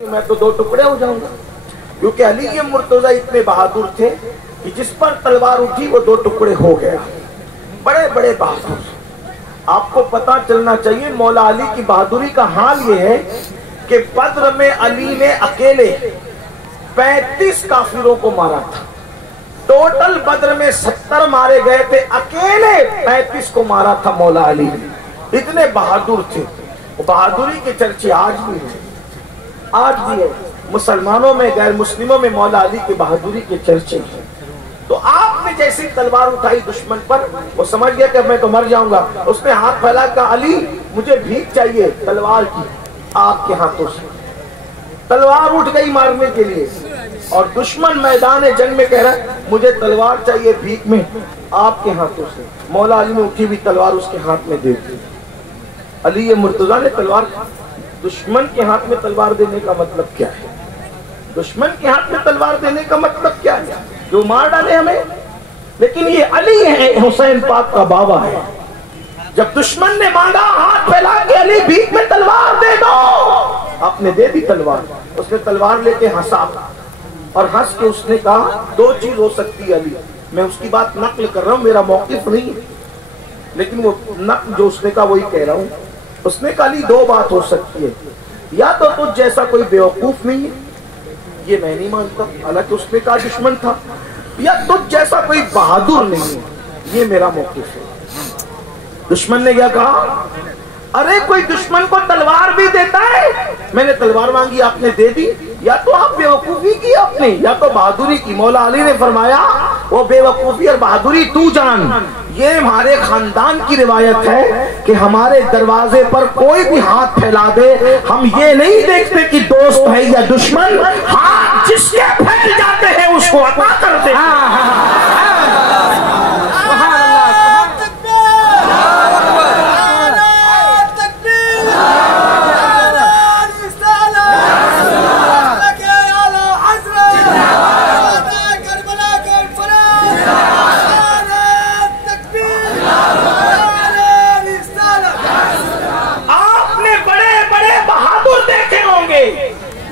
میں تو دو ٹکڑے ہو جاؤں گا، کیونکہ علی مرتضی اتنے بہادر تھے کہ جس پر تلوار اٹھی وہ دو ٹکڑے ہو گیا. بڑے بڑے بہادر. آپ کو پتا چلنا چاہیے مولا علی کی بہادری کا حال یہ ہے کہ بدر میں علی نے اکیلے 35 کافروں کو مارا تھا. ٹوٹل بدر میں 70 مارے گئے تھے، اکیلے 35 کو مارا تھا مولا علی نے. اتنے بہادر تھے. بہادری کے چرچے آج بھی ہیں، آج بھی ہے. مسلمانوں میں غیر مسلموں میں مولا علی کی بہادری کے چرچے ہیں. تو آپ نے جیسی تلوار اٹھائی دشمن پر، وہ سمجھ گیا کہ میں تو مر جاؤں گا. اس نے ہاتھ پھیلا کہا علی مجھے بھیک چاہیے تلوار کی. آپ کے ہاتھوں سے تلوار اٹھ گئی مارنے کے لیے، اور دشمن میدان جنگ میں کہہ رہا ہے مجھے تلوار چاہیے بھیک میں. آپ کے ہاتھوں سے مولا علی نے اٹھی ہوئی تلوار اس کے ہاتھ میں دے دی. علی مرتضی نے تلوار، دشمن کے ہاتھ میں تلوار دینے کا مطلب کیا ہے؟ دشمن کے ہاتھ میں تلوار دینے کا مطلب کیا ہے؟ جو مار ڈالے ہمیں. لیکن یہ علی ہے، حسین پاک کا بابا ہے. جب دشمن نے مانگا ہاتھ پھیلا کے علی بھیک میں تلوار دے دو، آپ نے دے دی تلوار. اس نے تلوار لے کے ہنسا، اور ہنس کے اس نے کہا دو چیز ہو سکتی ہے علی. میں اس کی بات نقل کر رہا ہوں، میرا موقف نہیں ہے، لیکن وہ نقل جو اس نے کہا وہی کہہ رہا ہوں. اس نے کہا علی دو بات ہو سکتی ہے، یا تو تجھ جیسا کوئی بیوقوف نہیں ہے، یہ میں نہیں مانتا، حالانکہ اس نے کہا دشمن تھا، یا تجھ جیسا کوئی بہادر نہیں ہے، یہ میرا موقف ہے. دشمن نے کیا کہا؟ ارے کوئی دشمن کو تلوار بھی دیتا ہے؟ میں نے تلوار مانگی آپ نے دے دی. یا تو آپ بے وقوفی کی آپ نے، یا تو بہادری کی. مولا علی نے فرمایا وہ بے وقوفی اور بہادری تو جان. یہ ہمارے خاندان کی روایت ہے کہ ہمارے دروازے پر کوئی بھی ہاتھ پھیلا دے، ہم یہ نہیں دیکھتے کہ دوست ہے یا دشمن، ہاتھ جس کے پھیل جاتے ہیں اس کو عطا کرتے ہیں.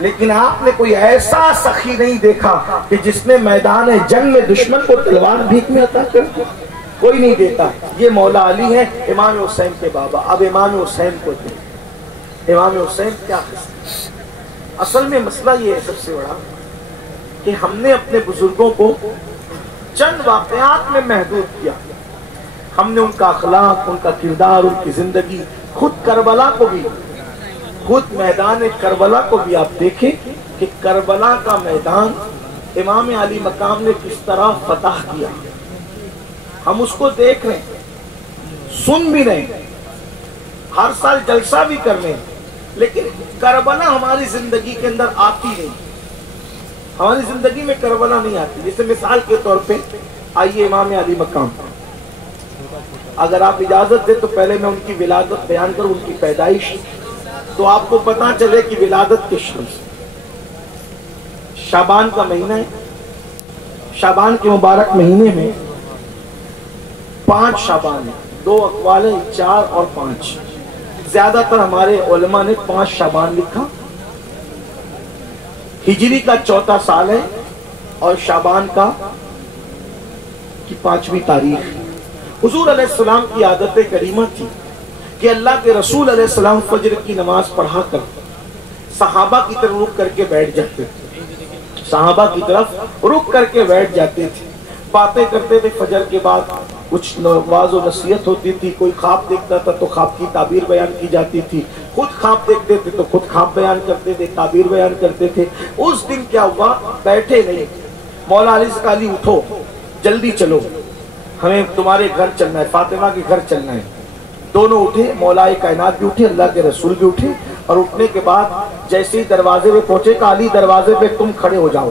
لیکن آپ نے کوئی ایسا سخی نہیں دیکھا کہ جس نے میدان جنگ میں دشمن کو تلوار بھیک میں عطا کر دی. کوئی نہیں دیتا. یہ مولا علی ہے، امام حسین کے بابا. اب امام حسین کو دیکھ، امام حسین کیا ہے؟ اصل میں مسئلہ یہ ہے سب سے بڑا کہ ہم نے اپنے بزرگوں کو چند واقعات میں محدود کیا. ہم نے ان کا اخلاق، ان کا کردار، ان کی زندگی، خود کربلا کو بھی، خود میدان کربلا کو بھی آپ دیکھیں کہ کربلا کا میدان امام علی مقام نے کس طرح فتح کیا. ہم اس کو دیکھ رہے ہیں، سن بھی رہے ہیں، ہر سال جلسہ بھی کر رہے ہیں، لیکن کربلا ہماری زندگی کے اندر آتی نہیں. ہماری زندگی میں کربلا نہیں آتی. جیسے مثال کے طور پہ آئیے امام علی مقام، اگر آپ اجازت دیں تو پہلے میں ان کی ولادت بیان کروں، ان کی پیدائش، تو آپ کو پتا چلے کہ ولادت کس شمس. شعبان کا مہینہ ہے. شعبان کے مبارک مہینے میں 5 شعبان ہیں. 2 اقوال ہیں، 4 اور 5. زیادہ تر ہمارے علماء نے 5 شعبان لکھا. ہجری کا 4واں سال ہے اور شعبان کا کی 5ویں تاریخ. حضور علیہ السلام کی عادت کریمہ تھی کہ اللہ کے رسول علیہ السلام فجر کی نماز پڑھا کر صحابہ کی طرف رک کر کے بیٹھ جاتے تھے. صحابہ کی طرف رک کر کے بیٹھ جاتے تھے، باتیں کرتے تھے. فجر کے بعد کچھ واعظ و نصیحت ہوتی تھی. کوئی خواب دیکھتا تھا تو خواب کی تعبیر بیان کی جاتی تھی. خود خواب دیکھتے تھے تو خود خواب بیان کرتے تھے، تعبیر بیان کرتے تھے. اس دن کیا ہوا، بیٹھے نہیں. مولا علی سے کہا علی اٹھو، جلدی چلو، ہمیں تمہارے گھر چلنا ہے، فاطمہ کے گھر چلنا ہے. دونوں اٹھے، مولا کائنات بھی اٹھے، اللہ کے رسول بھی اٹھے. اور اٹھنے کے بعد جیسے ہی دروازے پہ پہنچے کہ علی دروازے پہ تم کھڑے ہو جاؤ،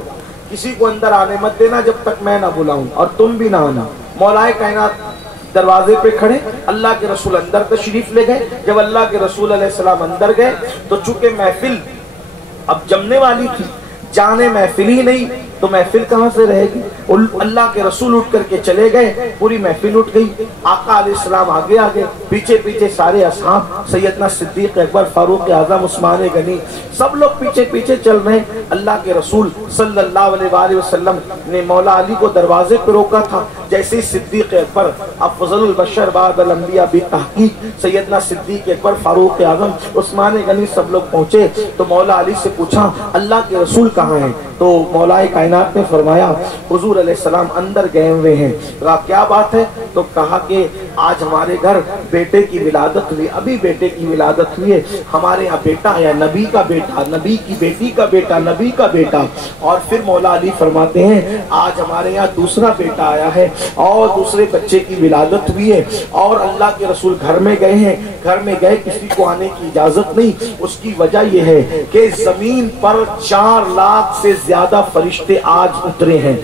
کسی کو اندر آنے مت دینا جب تک میں نہ بلاؤں، اور تم بھی نہ آنا. مولا کائنات دروازے پہ کھڑے، اللہ کے رسول اندر تشریف لے گئے. جب اللہ کے رسول علیہ السلام اندر گئے تو چونکہ محفل اب جمنے والی تھی، جانے محفل ہی نہیں، تو محفل کہاں سے رہے گی؟ اللہ کے رسول اٹھ کر کے چلے گئے، پوری محفل اٹھ گئی۔ آقا علیہ السلام آگے آگے، پیچھے پیچھے سارے اصحاب، سیدنا صدیق اکبر، فاروق اعظم، عثمان غنی، سب لوگ پیچھے پیچھے چل رہے ہیں۔ اللہ کے رسول صلی اللہ علیہ وآلہ وسلم نے مولا علی کو دروازے پہ روکا تھا۔ جیسے ہی صدیق اکبر، افضل البشر بعد الانبیاء بالتحقیق، سیدنا صدیق اکبر، فاروق اعظم، عثمان غنی سب لوگ پہنچے تو مولا علی سے پوچھا اللہ کے رسول کہاں ہیں؟ تو مولا کائنات نے فرمایا حضور علیہ السلام اندر گئے ہوئے ہیں۔ کہا کیا بات ہے؟ تو کہا کہ آج ہمارے گھر بیٹے کی ولادت ہوئی، ابھی بیٹے کی ولادت ہوئی ہے، ہمارے یہاں بیٹا آیا، نبی کا بیٹا، نبی کی بیٹی کا بیٹا، نبی کا بیٹا۔ اور پھر مولا علی فرماتے ہیں آج ہمارے یہاں دوسرا بیٹا آیا ہے اور دوسرے بچے کی ولادت ہوئی ہے، اور اللہ کے رسول گھر میں گئے ہیں، گھر میں گئے کسی کو آنے کی اجازت نہیں۔ اس کی وجہ یہ ہے کہ زمین پر 4 لاکھ سے زیادہ فرشتے آج اترے ہیں،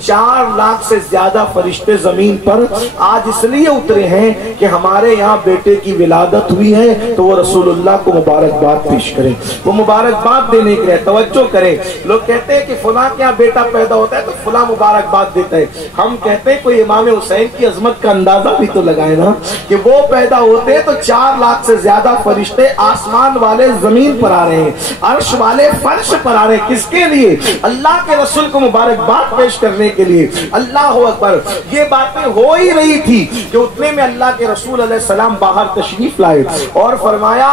4 لاکھ سے زیادہ فرشتے زمین پر آج اس لیے اترے ہیں کہ ہمارے یہاں بیٹے کی ولادت ہوئی ہے، تو وہ رسول اللہ کو مبارکباد پیش کریں، وہ مبارکباد دینے کے لیے توجہ کریں۔ لوگ کہتے ہیں کہ فلاں کے یہاں بیٹا پیدا ہوتا ہے تو فلاں مبارکباد دیتا ہے، ہم کہتے ہیں کوئی امام حسین کی عظمت کا اندازہ بھی تو لگائے نا کہ وہ پیدا ہوتے تو 4 لاکھ سے زیادہ فرشتے آسمان والے زمین پر آ رہے ہیں، عرش والے فرش پر آ رہے ہیں، کس کے لیے؟ اللہ کے رسول کو مبارکباد پیش کرنے کے لیے۔ اللہ اکبر۔ یہ باتیں ہو ہی رہی تھی کہ اتنے میں اللہ کے رسول علیہ السلام باہر تشریف لائے اور فرمایا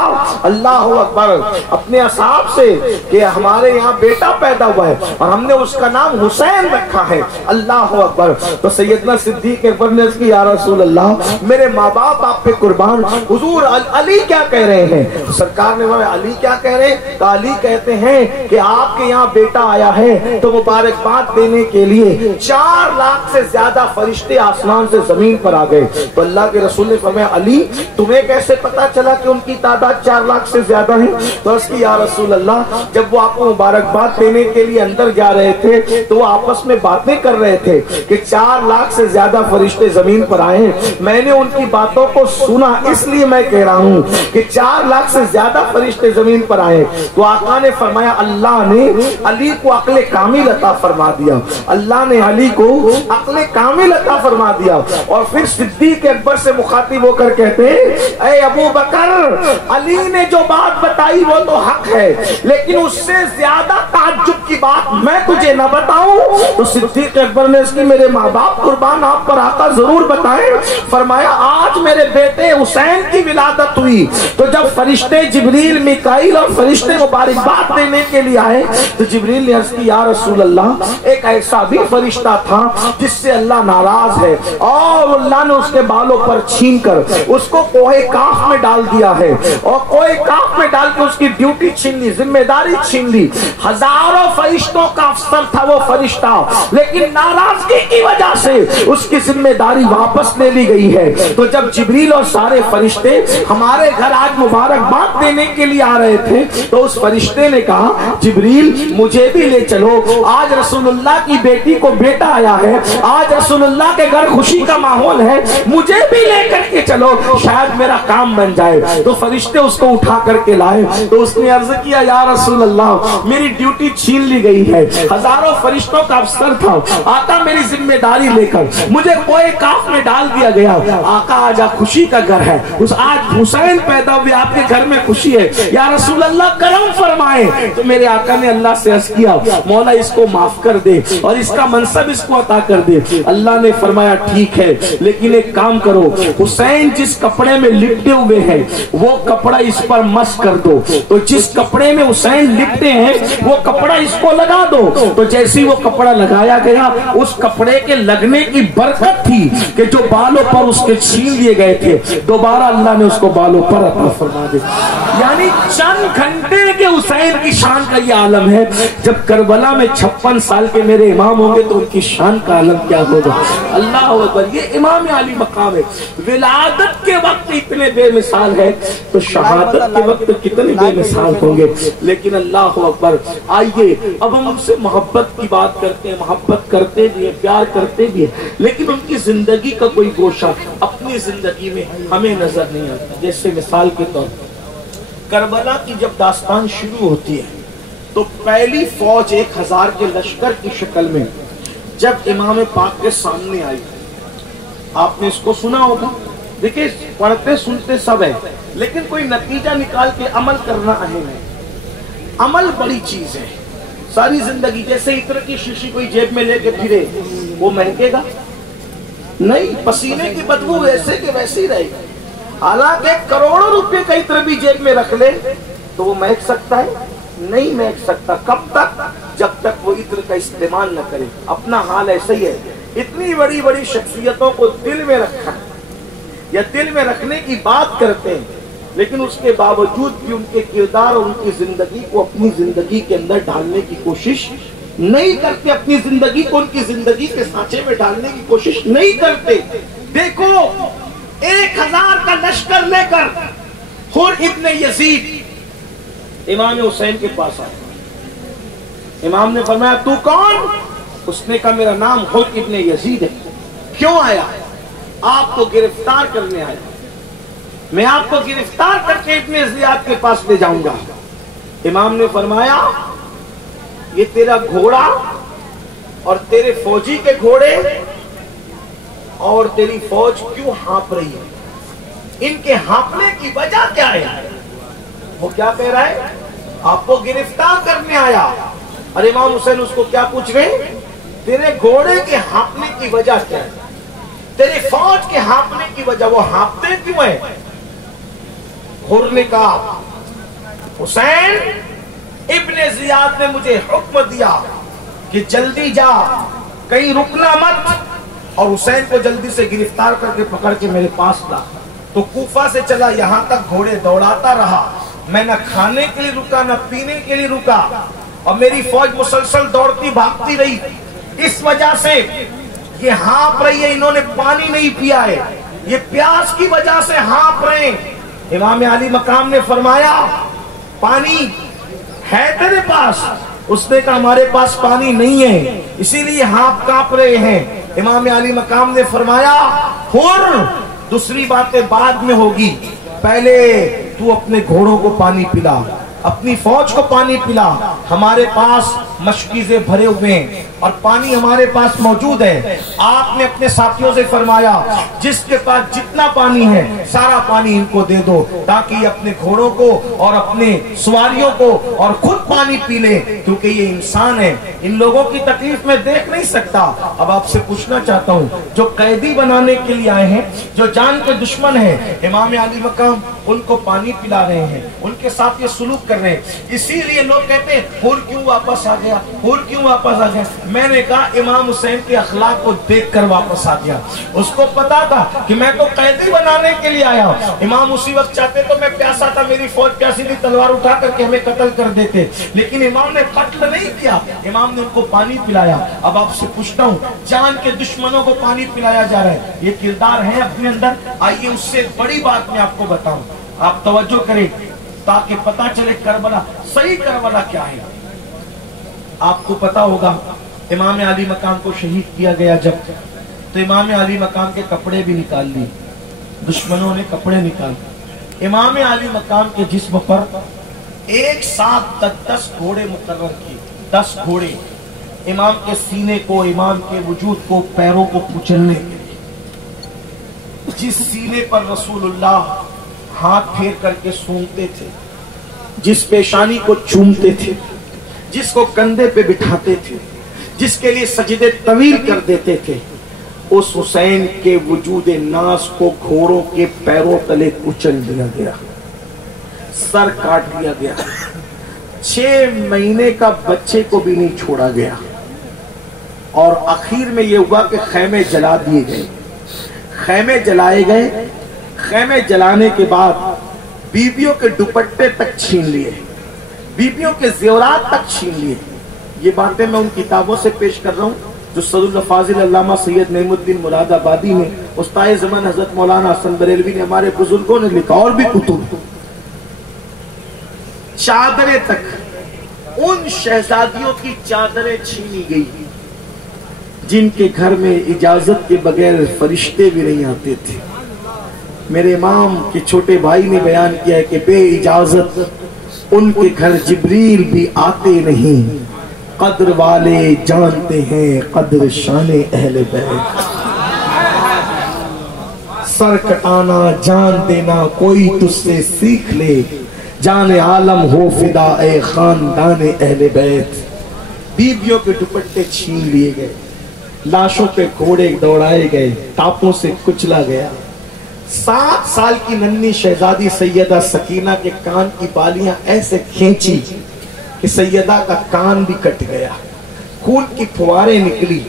اللہ اکبر اپنے اصحاب سے کہ ہمارے یہاں بیٹا پیدا ہوا ہے اور ہم نے اس کا نام حسین رکھا ہے۔ اللہ اکبر۔ تو سیدنا صدیق اکبر نے اس کی یا رسول اللہ میرے ماں باپ آپ پہ قربان، حضور علی کیا کہہ رہے ہیں؟ سرکار نے فرمایا علی کیا کہہ رہے ہیں؟ تو علی کہتے ہیں کہ آپ کے یہاں بیٹا آیا ہے تو مبارکباد دینے کے لیے 4 لاکھ سے زیادہ فرشتے آسمان سے زمین پر آ گئے۔ تو اللہ کے رسول نے فرمایا علی تمہیں کیسے پتا چلا کہ ان کی تعداد 4 لاکھ سے زیادہ ہے؟ تو اس کی یا رسول اللہ جب وہ آپ کو مبارکباد دینے کے لیے اندر جا رہے تھے تو وہ آپس میں باتیں کر رہے تھے کہ 4 لاکھ سے زیادہ فرشتے زمین پر آئے ہیں۔ میں نے ان کی باتوں کو سنا، اس لیے میں کہہ رہا ہوں کہ 4 لاکھ سے زیادہ فرشتے زمین پر آئے۔ تو آقا نے فرمایا اللہ نے علی کو عقل کامل عطا فرما دیا، اللہ نے علی کو عقل کامل عطا فرما دیا۔ اور پھر صدیق اکبر سے مخاطب ہو کر کہتے ہیں اے ابو بکر علی نے جو بات بتائی وہ تو حق ہے، لیکن اس سے زیادہ تعجب کی بات میں تجھے نہ بتاؤں؟ تو صدیق اکبر نے اس کی میرے ماں باپ قربان آپ پر آقا ضرور بتائیں۔ فرمایا آج میرے بیٹے حسین کی ولادت ہوئی تو جب فرشتے جبریل میکائیل اور فرشتے مبارکباد دینے کے لیے آئے تو جبریل نے عرض کی یا رسول اللہ ایک ایسا بھی فرشتہ تھا جس سے اللہ ناراض ہے اور اللہ نے اس کے بالوں پر چھین کر اس کو کوہ کاف میں ڈال دیا ہے، اور کوہ کاف میں ڈال کے اس کی ڈیوٹی چھین لی، ذمہ داری چھین لی۔ ہزاروں فرشتوں کا افسر تھا وہ فرشتہ، لیکن ناراضگی کی وجہ سے اس کی ذمہ داری واپس لے لی گئی ہے۔ تو جب جبریل اور سارے فرشتے ہمارے گھر آج مبارکباد دینے کے لیے آ رہے تھے تو اس فرشتے نے کہا جبریل مجھے بھی لے چلو، آج رسول اللہ کی بیٹی کو بیٹا آیا ہے، آج رسول اللہ کے گھر خوشی کا ماحول ہے، مجھے بھی لے کر کے چلو شاید میرا کام بن جائے۔ تو فرشتے اس کو اٹھا کر کے لائے تو اس نے عرض کیا یا رسول اللہ میری ڈیوٹی چھین لی گئی ہے، ہزاروں فرشتوں کا افسر تھا، آقا میری ذمہ داری لے کر مجھے کوہ کاف میں ڈال دیا گیا، آقا آج خوشی کا گھر ہے، اس آج حسین پیدا ہوئے آپ کے گھر میں خوشی ہے، یا رسول اللہ کرم فرمائے۔ تو میرے آقا نے اللہ سے عرض کیا مولا اس کو معاف کر دے اور اس کا منصب اس کو عطا کر دے۔ اللہ نے فرمایا ٹھیک ہے لیکن ایک کام کرو، حسین جس کپڑے میں لپٹے ہوئے ہیں وہ کپڑا اس پر مس کر دو، تو جس کپڑے میں حسین لپٹے ہیں وہ کپڑا اس کو لگا دو۔ تو جیسی وہ کپڑا لگایا گیا اس کپڑے کے لگنے کی برکت تھی کہ جو بالوں پر اس کے چھین لیے گئے تھے دوبارہ اللہ نے اس کو بالوں پر عطا فرما دے۔ یعنی چند گھنٹے کے حسین کی شان کا یہ عالم ہے، جب کربلا میں 56 سال کے میرے امام ہوں گے تو ان کی شان کا عالم کیا ہوگا۔ اللہ اکبر، یہ امام علی مقام ہے۔ ولادت کے وقت اتنے بے مثال ہے تو شہادت کے وقت کتنے بے مثال ہوں گے۔ لیکن اللہ اکبر، آئیے اب ہم ان سے محبت کی بات کرتے ہیں، محبت کرتے بھی ہیں، پیار کرتے بھی ہیں، لیکن ان کی زندگی کا کوئی گوشہ اپنی زندگی میں ہمیں نظر نہیں آتا۔ جیسے مثال کے طور پر کربلا کی جب داستان شروع ہوتی ہے تو پہلی فوج 1000 کے لشکر کی شکل میں جب امام پاک کے سامنے آئی، آپ نے اس کو سنا ہوگا، دیکھیں پڑھتے سنتے سب ہے، لیکن کوئی نتیجہ نکال کے عمل کرنا اہم ہے۔ عمل بڑی چیز ہے۔ ساری زندگی جیسے عطر کی شیشی کوئی جیب میں لے کے پھرے، وہ مہکے گا نہیں، پسینے کی بدبو ویسے کہ ویسے ہی رہے گی۔ حالانکہ کروڑوں روپے کا عطر بھی جیب میں رکھ لے تو وہ مہک سکتا ہے؟ نہیں مہک سکتا۔ کب تک؟ جب تک وہ عطر کا استعمال نہ کرے۔ اپنا حال ایسا ہی ہے۔ اتنی بڑی بڑی شخصیتوں کو دل میں رکھا یا دل میں رکھنے کی بات کرتے ہیں، لیکن اس کے باوجود بھی ان کے کردار اور ان کی زندگی کو اپنی زندگی کے اندر ڈالنے کی کوشش نہیں کرتے، اپنی زندگی کو ان کی زندگی کے سانچے میں ڈالنے کی کوشش نہیں کرتے۔ دیکھو 1000 کا لشکر لے کر حر ابن یزید امام حسین کے پاس آیا۔ امام نے فرمایا تو کون؟ اس نے کہا میرا نام حر ابن یزید ہے۔ کیوں آیا؟ آپ کو گرفتار کرنے آیا، میں آپ کو گرفتار کر کے ابن زیاد کے پاس لے جاؤں گا۔ امام نے فرمایا یہ تیرا گھوڑا اور تیرے فوجی کے گھوڑے اور تیری فوج کیوں ہانپ رہی ہے؟ ان کے ہانپنے کی وجہ کیا ہے؟ وہ کیا کہہ رہا ہے؟ آپ کو گرفتار کرنے آیا، اور امام حسین اس کو کیا پوچھ رہے؟ تیرے گھوڑے کے ہانپنے کی وجہ کیا ہے؟ تیری فوج کے ہانپنے کی وجہ، وہ ہانپتے کیوں ہیں؟ حر نے کہا حسین ابن زیاد نے مجھے حکم دیا کہ جلدی جا، کہیں رکنا مت، اور حسین کو جلدی سے گرفتار کر کے پکڑ کے میرے پاس لا۔ تو کوفہ سے چلا، یہاں تک گھوڑے دوڑاتا رہا، میں نہ کھانے کے لیے رکا نہ پینے کے لیے رکا، اور میری فوج مسلسل دوڑتی بھاگتی رہی۔ اس وجہ سے یہ ہانپ رہی ہے، انہوں نے پانی نہیں پیا ہے، یہ پیاس کی وجہ سے ہانپ رہے ہیں۔ امام علی مقام نے فرمایا پانی ہے تیرے پاس؟ اس نے کہا ہمارے پاس پانی نہیں ہے، اسی لیے ہانپ کانپ رہے ہیں۔ امام علی مقام نے فرمایا حر دوسری باتیں بعد میں ہوگی، پہلے تو اپنے گھوڑوں کو پانی پلا، اپنی فوج کو پانی پلا، ہمارے پاس مشکیزیں بھرے ہوئے ہیں اور پانی ہمارے پاس موجود ہے۔ آپ نے اپنے ساتھیوں سے فرمایا جس کے پاس جتنا پانی ہے سارا پانی ان کو دے دو، تاکہ اپنے گھوڑوں کو اور اپنے سواریوں کو اور خود پانی پی لے، کیونکہ یہ انسان ہے، ان لوگوں کی تکلیف میں دیکھ نہیں سکتا۔ اب آپ سے پوچھنا چاہتا ہوں، جو قیدی بنانے کے لیے آئے ہیں، جو جان کے دشمن ہیں، امام علی مقام ان کو پانی پلا رہے ہیں، ان کے ساتھ یہ سلوک کر رہے ہیں۔ اسی لیے لوگ کہتے ہیں حر کیوں واپس آ گیا، حر کیوں واپس آ گیا؟ میں نے کہا امام حسین کے اخلاق کو دیکھ کر واپس آ گیا۔ اس کو پتا تھا کہ میں تو قیدی بنانے کے لیے آیا ہوں، امام اسی وقت چاہتے تو میں پیاسا تھا، میری فوج پیاسی تھی، تلوار اٹھا کر کے ہمیں قتل کر دیتے، لیکن امام نے قتل نہیں کیا، امام نے ان کو پانی پلایا۔ اب آپ سے پوچھتا ہوں، جان کے دشمنوں کو پانی پلایا جا رہا ہے، یہ کردار ہے اپنے اندر؟ آئیے اس سے بڑی بات میں آپ کو بتاؤں، آپ توجہ کریں تاکہ پتا چلے کربلا، صحیح کربلا کیا ہے۔ آپ کو پتا ہوگا امام علی مقام کو شہید کیا گیا جب، تو امام علی مقام کے کپڑے بھی نکال لیے، دشمنوں نے کپڑے نکال، امام علی مقام کے جسم پر ایک ساتھ 10 گھوڑے مقرر کیے، 10 گھوڑے امام کے سینے کو، امام کے وجود کو، پیروں کو کچلنے کے لیے۔ جس سینے پر رسول اللہ ہاتھ پھیر کر کے سونتے تھے، جس پیشانی کو چومتے تھے، جس کو کندھے پہ بٹھاتے تھے، جس کے لیے سجدے طویل کر دیتے تھے، اس حسین کے وجود ناز کو گھوڑوں کے پیروں تلے کچل دیا گیا، سر کاٹ دیا گیا، 6 مہینے کا بچے کو بھی نہیں چھوڑا گیا، اور آخر میں یہ ہوا کہ خیمے جلا دیے گئے۔ خیمے جلائے گئے، خیمے جلانے کے بعد بیبیوں کے دوپٹے تک چھین لیے، بیبیوں کے زیورات تک چھین لیے۔ یہ باتیں میں ان کتابوں سے پیش کر رہا ہوں جو صدر الفاضل علامہ سید نعیم الدین مراد آبادی نے، استاد زمان حضرت مولانا حسن بریلوی نے، ہمارے بزرگوں نے لکھا، اور بھی کتب۔ چادریں تک، ان شہزادیوں کی چادریں چھینی گئی جن کے گھر میں اجازت کے بغیر فرشتے بھی نہیں آتے تھے۔ میرے امام کے چھوٹے بھائی نے بیان کیا ہے کہ بے اجازت ان کے گھر جبریل بھی آتے نہیں، قدر والے جانتے ہیں قدر شان اہل بیت۔ سر کٹانا جان دینا کوئی تجھ سے سیکھ لے، جان عالم ہو فدا اے خاندان اہل بیت۔ بیویوں کے دوپٹے چھین لیے گئے، لاشوں پہ گھوڑے دوڑائے گئے، ٹاپوں سے کچلا گیا۔ 7 سال کی ننھی شہزادی سیدہ سکینہ کے کان کی بالیاں ایسے کھینچی کہ سیدہ کا کان بھی کٹ گیا، خون کی پھواریں نکلی۔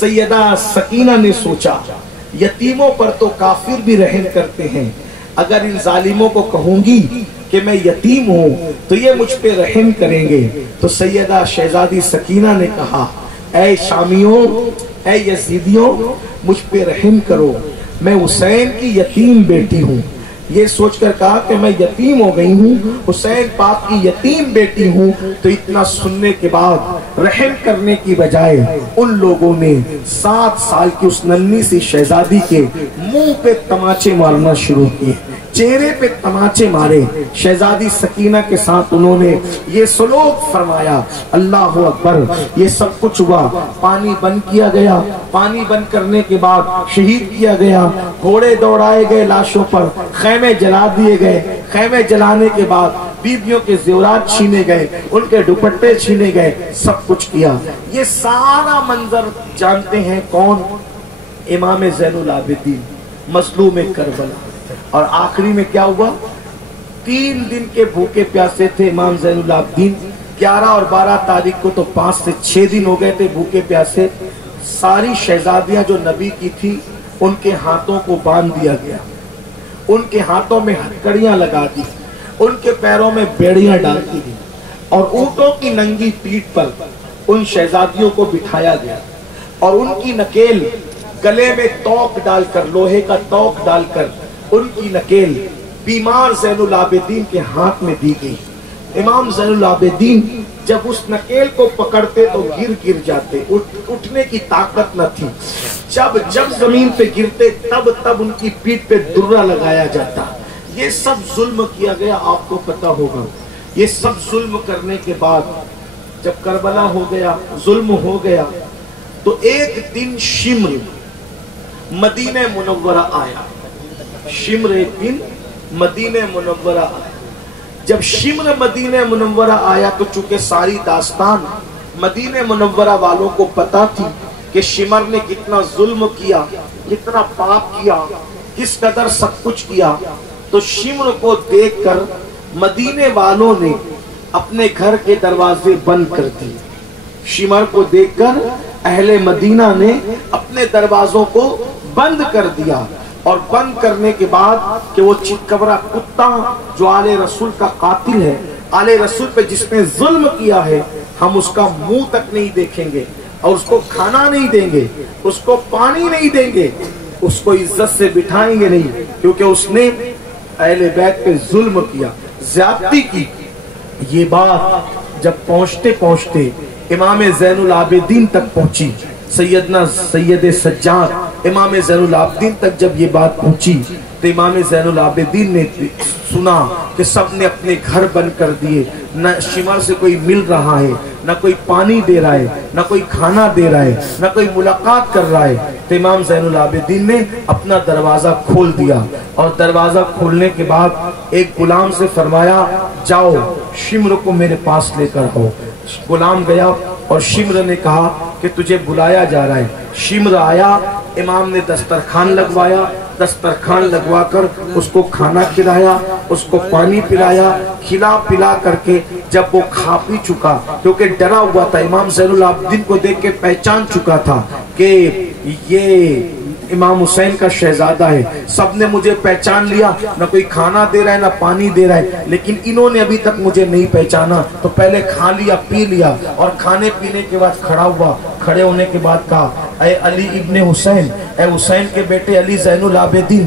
سیدہ سکینہ نے سوچا یتیموں پر تو کافر بھی رحم کرتے ہیں، اگر ان ظالموں کو کہوں گی کہ میں یتیم ہوں تو یہ مجھ پہ رحم کریں گے۔ تو سیدہ شہزادی سکینہ نے کہا اے شامیوں، اے یزیدیوں، مجھ پہ رحم کرو، میں حسین کی یتیم بیٹی ہوں۔ یہ سوچ کر کہا کہ میں یتیم ہو گئی ہوں، حسین پاک کی یتیم بیٹی ہوں۔ تو اتنا سننے کے بعد رحم کرنے کی بجائے ان لوگوں نے 7 سال کی اس ننھی سی شہزادی کے منہ پہ تماچے مارنا شروع کیے، چہرے پہ تماچے مارے۔ شہزادی سکینہ کے ساتھ انہوں نے یہ سلوک فرمایا۔ اللہ اکبر۔ یہ سب کچھ ہوا، پانی بند کیا گیا، پانی بند کرنے کے بعد شہید کیا گیا، گھوڑے دوڑائے گئے لاشوں پر، خیمے جلا دیے گئے۔ خیمے جلانے کے بعد بیویوں کے زیورات چھینے گئے، ان کے دوپٹے چھینے گئے، سب کچھ کیا۔ یہ سارا منظر جانتے ہیں کون؟ امام زین العابدین، مظلوم کربلا۔ اور آخری میں کیا ہوا؟ 3 دن کے بھوکے پیاسے تھے امام زین العابدین۔ 11 اور 12 تاریخ کو تو 5 سے 6 دن ہو گئے تھے بھوکے پیاسے۔ ساری شہزادیاں جو نبی کی تھی ان کے ہاتھوں کو باندھ دیا گیا، ان کے ہاتھوں میں ہتکڑیاں لگا دی، ان کے پیروں میں بیڑیاں ڈال دی گئی، اور اونٹوں کی ننگی پیٹھ پر ان شہزادیوں کو بٹھایا گیا، اور ان کی نکیل گلے میں توق ڈال کر، لوہے کا توق ڈال کر ان کی نکیل بیمار زین العابدین کے ہاتھ میں دی گئی۔ امام زین العابدین جب اس نکیل کو پکڑتے تو گر جاتے، اٹھنے کی طاقت نہ تھی۔ جب زمین پہ گرتے تب ان کی پیٹھ پہ درہ لگایا جاتا۔ یہ سب ظلم کیا گیا، آپ کو پتا ہوگا۔ یہ سب ظلم کرنے کے بعد جب کربلا ہو گیا، ظلم ہو گیا، تو ایک دن شمر مدینہ منورہ آیا۔ شمر ایک دن مدینہ منورہ آیا۔ جب شمر مدینہ منورہ آیا تو چونکہ ساری داستان مدینہ منورہ والوں کو پتا تھی کہ شمر نے کتنا ظلم کیا، کتنا پاپ کیا، کس قدر سب کچھ کیا، تو شمر کو دیکھ کر مدینے والوں نے اپنے گھر کے دروازے بند کر دیے۔ شمر کو دیکھ کر اہل مدینہ نے اپنے دروازوں کو بند کر دیا، اور بند کرنے کے بعد کہ وہ چکورا کتا جو آل رسول کا قاتل ہے، آل رسول پہ جس نے ظلم کیا ہے، ہم اس کا منہ تک نہیں دیکھیں گے، اور اس کو کھانا نہیں دیں گے، اس کو پانی نہیں دیں گے، اس کو عزت سے بٹھائیں گے نہیں، کیونکہ اس نے اہل بیت پہ ظلم کیا، زیادتی کی۔ یہ بات جب پہنچتے امام زین العابدین تک پہنچی، سید سجاد امام زین العابدین تک جب یہ بات پہنچی تو امام زین العابدین نے سنا کہ سب نے اپنے گھر بند کر دیے، نہ شمر سے کوئی مل رہا ہے، نہ کوئی پانی دے رہا ہے، نہ کوئی کھانا دے رہا ہے، نہ کوئی ملاقات کر رہا ہے، تو امام زین العابدین نے اپنا دروازہ کھول دیا، اور دروازہ کھولنے کے بعد ایک غلام سے فرمایا جاؤ شمر کو میرے پاس لے کر آؤ۔ غلام گیا اور شمر نے کہا کہ تجھے بلایا جا رہا ہے۔ شمر آیا، امام نے دسترخوان لگوایا، دسترخوان لگوا کر اس کو کھانا کھلایا، اس کو پانی پلایا، کھلا پلا کر کے جب وہ کھا پی چکا، کیونکہ ڈرا ہوا تھا، امام زین العابدین کو دیکھ کے پہچان چکا تھا کہ یہ امام حسین کا شہزادہ ہے، سب نے مجھے پہچان لیا، نہ کوئی کھانا دے رہا ہے نہ پانی دے رہا ہے، لیکن انہوں نے ابھی تک مجھے نہیں پہچانا، تو پہلے کھا لیا پی لیا، اور کھانے پینے کے بعد کھڑا ہوا، کھڑے ہونے کے بعد کہا اے علی ابن حسین، اے حسین کے بیٹے علی زین العابدین،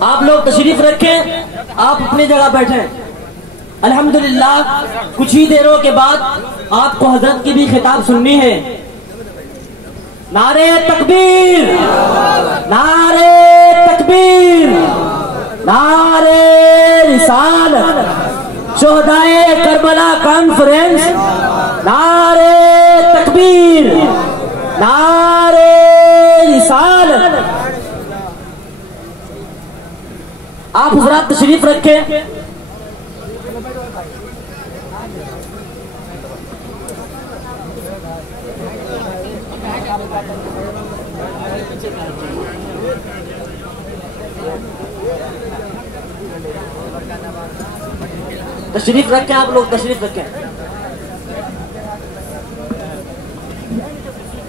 آپ لوگ تشریف رکھیں، آپ اپنی جگہ بیٹھیں۔ الحمدللہ کچھ ہی دیروں کے بعد آپ کو حضرت کی بھی خطاب سننی ہے۔ نعرہ تکبیر، نعرہ تکبیر، نعرہ رسالت، شہدائے کربلا کانفرنس، نعرہ تکبیر، نعرہ رسالت۔ آپ حضرات تشریف رکھیں۔ تشریف رکھیں، آپ لوگ تشریف رکھیں۔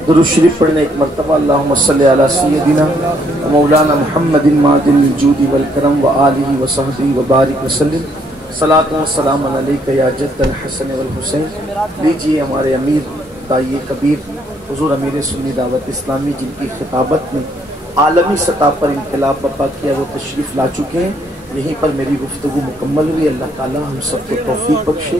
درود شریف پڑھنے ایک مرتبہ۔ اللہم صلی علی سیدنا مولانا محمد معدن الجود والکرم وآلہ وصحبہ وبارک وسلم۔ صلاۃ و سلام علیکہ یا جد الحسن والحسین۔ لیجئے ہمارے امیر داعیہ کبیر حضور امیر سنی دعوت اسلامی، جن کی خطابت میں عالمی سطح پر انقلاب برپا کیا، وہ تشریف لا چکے ہیں۔ یہیں پر میری گفتگو مکمل ہوئی۔ اللہ تعالی ہم سب کو توفیق بخشے،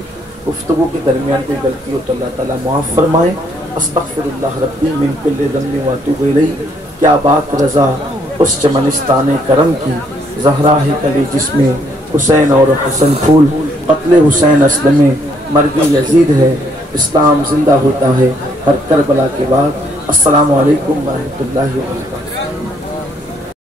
گفتگو کے درمیان کوئی غلطی ہو تو اللہ تعالی معاف فرمائے۔ استغفر اللہ ربی من کل ذنب واتوب الیہ۔ کیا بات رضا اس چمنستان کرم کی، زہرا ہے کلی جس میں حسین اور حسن پھول، قتل حسین اسلم مرگ یزید ہے، اسلام زندہ ہوتا ہے ہر کربلا کے بعد۔ السلام علیکم ورحمۃ اللہ وبرکاتہ۔